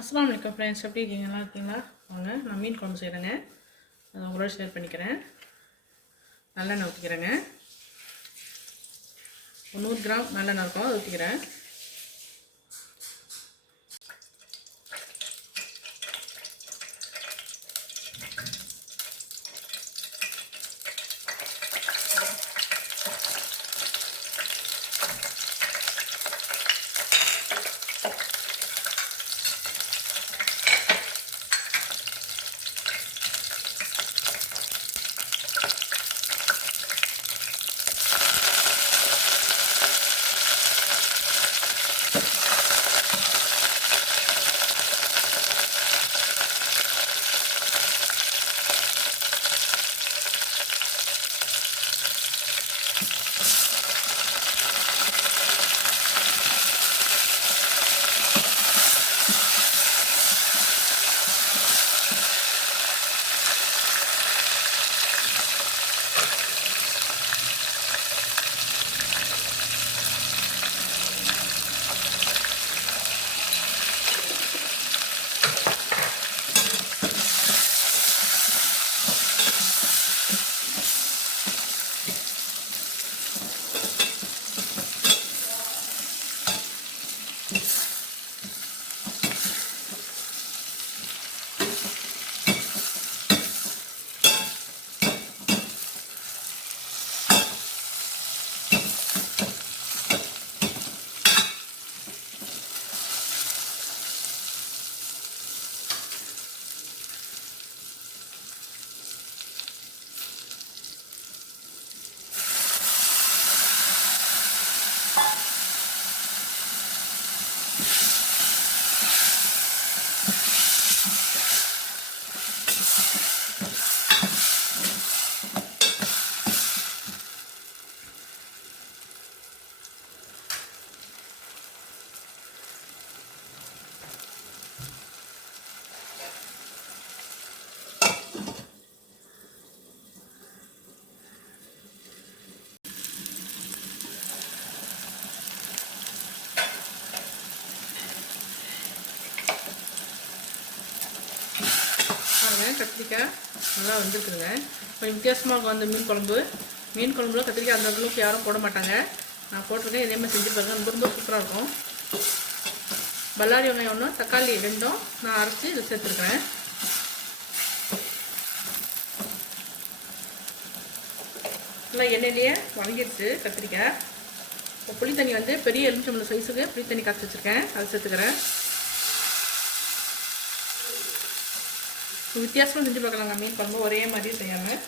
அஸ்லாம் வலைக்கம் ஃப்ரெண்ட்ஸ் எப்படி இருக்கீங்க? நல்லா இருக்கீங்களா? வாங்க நான் மீன் குழம்பு செய்கிறேங்க அதை உங்களோட ஷேர் பண்ணிக்கிறேன். நல்லெண்ணெய் ஊற்றிக்கிறேங்க ஒரு நூறு கிராம் நல்லெண்ணெய் இருக்கும் அதை ஊற்றிக்கிறேன் கத்திரிக்காய் நல்லா வந்துருக்குதுங்க. கொஞ்சம் வித்தியாசமாக இருக்கும் அந்த மீன் குழம்பு. மீன் குழம்புல கத்திரிக்காய் அந்த அளவுக்கு யாரும் போட மாட்டாங்க. நான் போட்டிருக்கேன் இதே மாதிரி செஞ்சு பாருங்க ரொம்ப ரொம்ப சூப்பராக இருக்கும். பல்லாரி வெங்காயம் ஒன்றும் தக்காளி ரெண்டும் நான் அரைச்சி இதை சேர்த்துருக்குறேன். நல்லா எண்ணெயிலேயே வணங்கிடுச்சு கத்திரிக்காய். இப்போ புளி தண்ணி வந்து பெரிய எலுமிச்சம்பழம் சைஸுக்கு புளி தண்ணி காய்ச்சி வச்சுருக்கேன். அதை சேர்த்துக்கிறேன். வித்தியாசமாக செஞ்சு பார்க்கலாங்க. மீன் குழம்பு ஒரே மாதிரி செய்யாமல்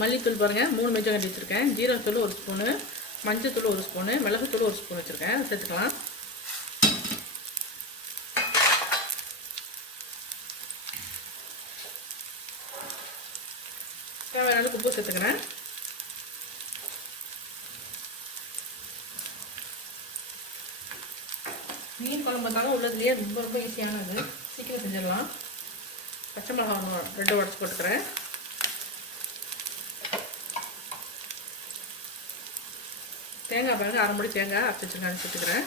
மல்லித்தூள் பாருங்கள் மூணு மெஜம் கட்டி வச்சுருக்கேன். ஜீரகத்தூள் ஒரு ஸ்பூனு மஞ்சத்தூள் ஒரு ஸ்பூனு மிளகுத்தூள் ஒரு ஸ்பூன் வச்சுருக்கேன். சேர்த்துக்கலாம். தேவையான உப்பு சேர்த்துக்கிறேன். மீன் குழம்பு தாங்க உள்ளதுலேயே ரொம்ப ரொம்ப ஈஸியானது. சீக்கிரம் செஞ்சிடலாம். பச்சை மிளகா ஒன்று ரெண்டு உடச்சி போட்டுக்கிறேன். தேங்காய் பாருங்கள் அரை மணி தேங்காய் அரைச்சி வச்சுருக்கேன் சேர்த்துக்கிறேன்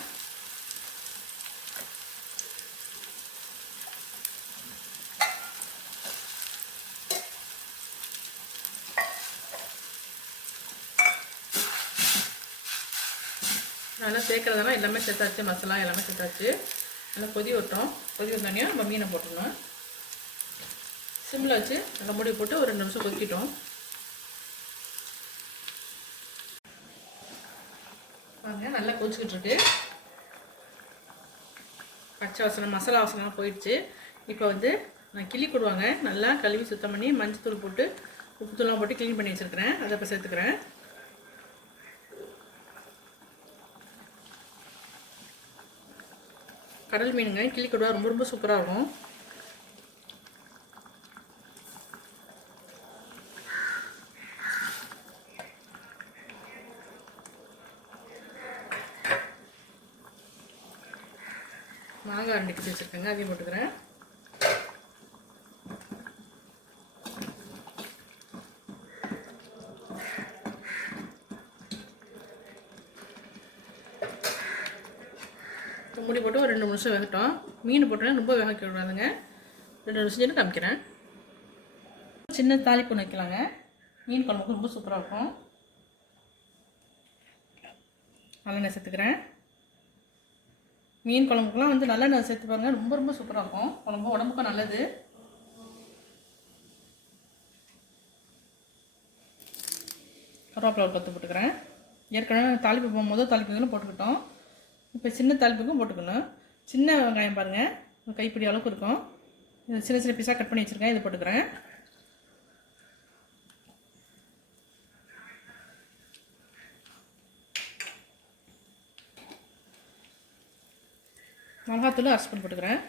நல்லா சேர்க்குறதெல்லாம் எல்லாமே சேர்த்தாச்சு மசாலா எல்லாமே சேர்த்தாச்சு. நல்லா கொதி விட்டோம். கொதி வந்தோடனே நம்ம மீனை போட்டுடணும். சிம்மில் வச்சு நல்லா மூடி போட்டு ஒரு ரெண்டு நிமிஷம் கொதிக்கிட்டோம். பாருங்க நல்லா கொதிச்சுக்கிட்டு இருக்கு. பச்சை வாசனை மசாலா வாசனைலாம் போயிடுச்சு. இப்போ வந்து நான் கிளி கொடுவாங்க நல்லா கழுவி சுத்தம் பண்ணி மஞ்சத்தூள் போட்டு உப்புத்தூள்லாம் போட்டு க்ளீன் பண்ணி வச்சுருக்கிறேன். அதை இப்போ சேர்த்துக்கிறேன். கடல் மீனுங்க. கிளிக்கடுவா ரொம்ப ரொம்ப சூப்பராக இருக்கும். மாங்காய் ரெண்டு வச்சுருக்கேங்க. அதையும் போட்டுக்கிறேன். மூடி போட்டு ஒரு ரெண்டு நிமிஷம் வேகட்டும். மீன் போட்டோன்னா ரொம்ப வேக விடாதுங்க ரெண்டு நிமிஷம் செஞ்சு காமிக்கிறேன். சின்ன தாளிப்பு ஒன்று வைக்கலாங்க. மீன் குழம்புக்கு ரொம்ப சூப்பராக இருக்கும். நல்லெண்ணெய் சேர்த்துக்கிறேன். மீன் குழம்புக்குலாம் வந்து நல்லெண்ணெய் சேர்த்து பாருங்கள் ரொம்ப ரொம்ப சூப்பராக இருக்கும். குழம்பு உடம்புக்கும் நல்லது. கருவேப்பிலை ஒரு பத்து போட்டுக்கிறேன். ஏற்கனவே தாளிப்பு போகும்போது தாளிப்புகளும் போட்டுக்கிட்டோம். இப்போ சின்ன தாளிப்புக்கும் போட்டுக்கணும். சின்ன வெங்காயம் பாருங்கள் கைப்பிடி அளவுக்கு இருக்கும். சின்ன சின்ன பீஸாக கட் பண்ணி வச்சுருக்கேன். இதை போட்டுக்கிறேன். மிளகாத்தூள் அரைச்சி பண்ணி போட்டுக்கிறேன்.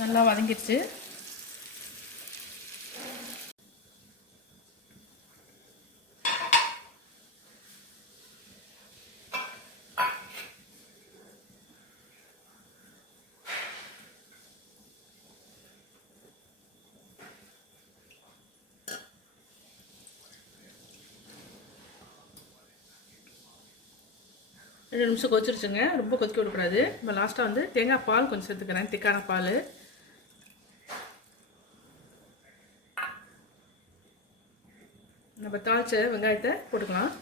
நல்லா வதங்கிடுச்சு. ரெண்டு நிமிஷம் கொதிச்சிருச்சுங்க. ரொம்ப கொதிக்க விடக்கூடாது. இப்போ லாஸ்ட்டாக வந்து தேங்காய் பால் கொஞ்சம் சேர்த்துக்கிறேன். திக்கான பால். நம்ம தாளிச்ச வெங்காயத்தை போட்டுக்கலாம்.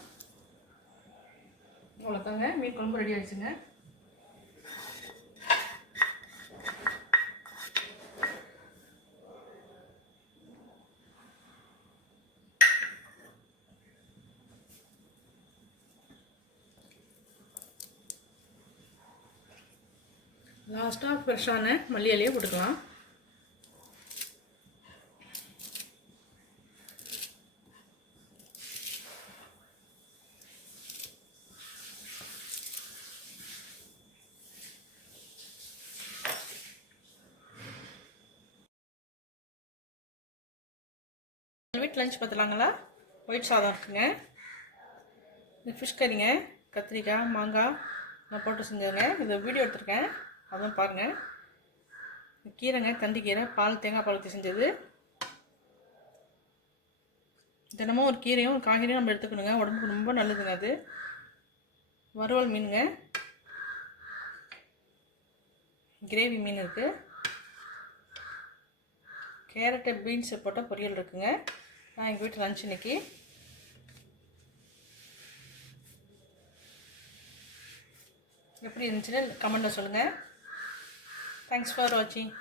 அவ்வளோதாங்க மீன் குழம்பு ரெடி ஆயிடுச்சுங்க. லாஸ்ட்டாக ஃப்ரெஷ்ஷான மல்லி இலையை போட்டுக்கலாம். வீட்டு லஞ்ச் பார்த்துலாங்களா ஒயிட் சாதம் இருக்குங்க. இது ஃபிஷ் கறிங்க கத்திரிக்காய் மாங்காய் நான் போட்டு செஞ்சதுங்க. இது வீடியோ எடுத்திருக்கேன். அதுவும் பாருங்கள் கீரைங்க தண்டி கீரை பால் தேங்காய் பால் ஊற்றி செஞ்சது. தினமும் ஒரு கீரையும் ஒரு காய்கறியும் நம்ம எடுத்துக்கணுங்க. உடம்புக்கு ரொம்ப நல்லதுங்க அது. வறுவல் மீனுங்க. கிரேவி மீன் இருக்குது கேரட்டு பீன்ஸை போட்டால் பொரியல் இருக்குங்க. நான் எங்கள் வீட்டு லஞ்ச் இன்னைக்கு. எப்படி இருந்துச்சுன்னு கமெண்ட்டில் சொல்லுங்கள் தேங்க்ஸ் ஃபார் வாட்சிங்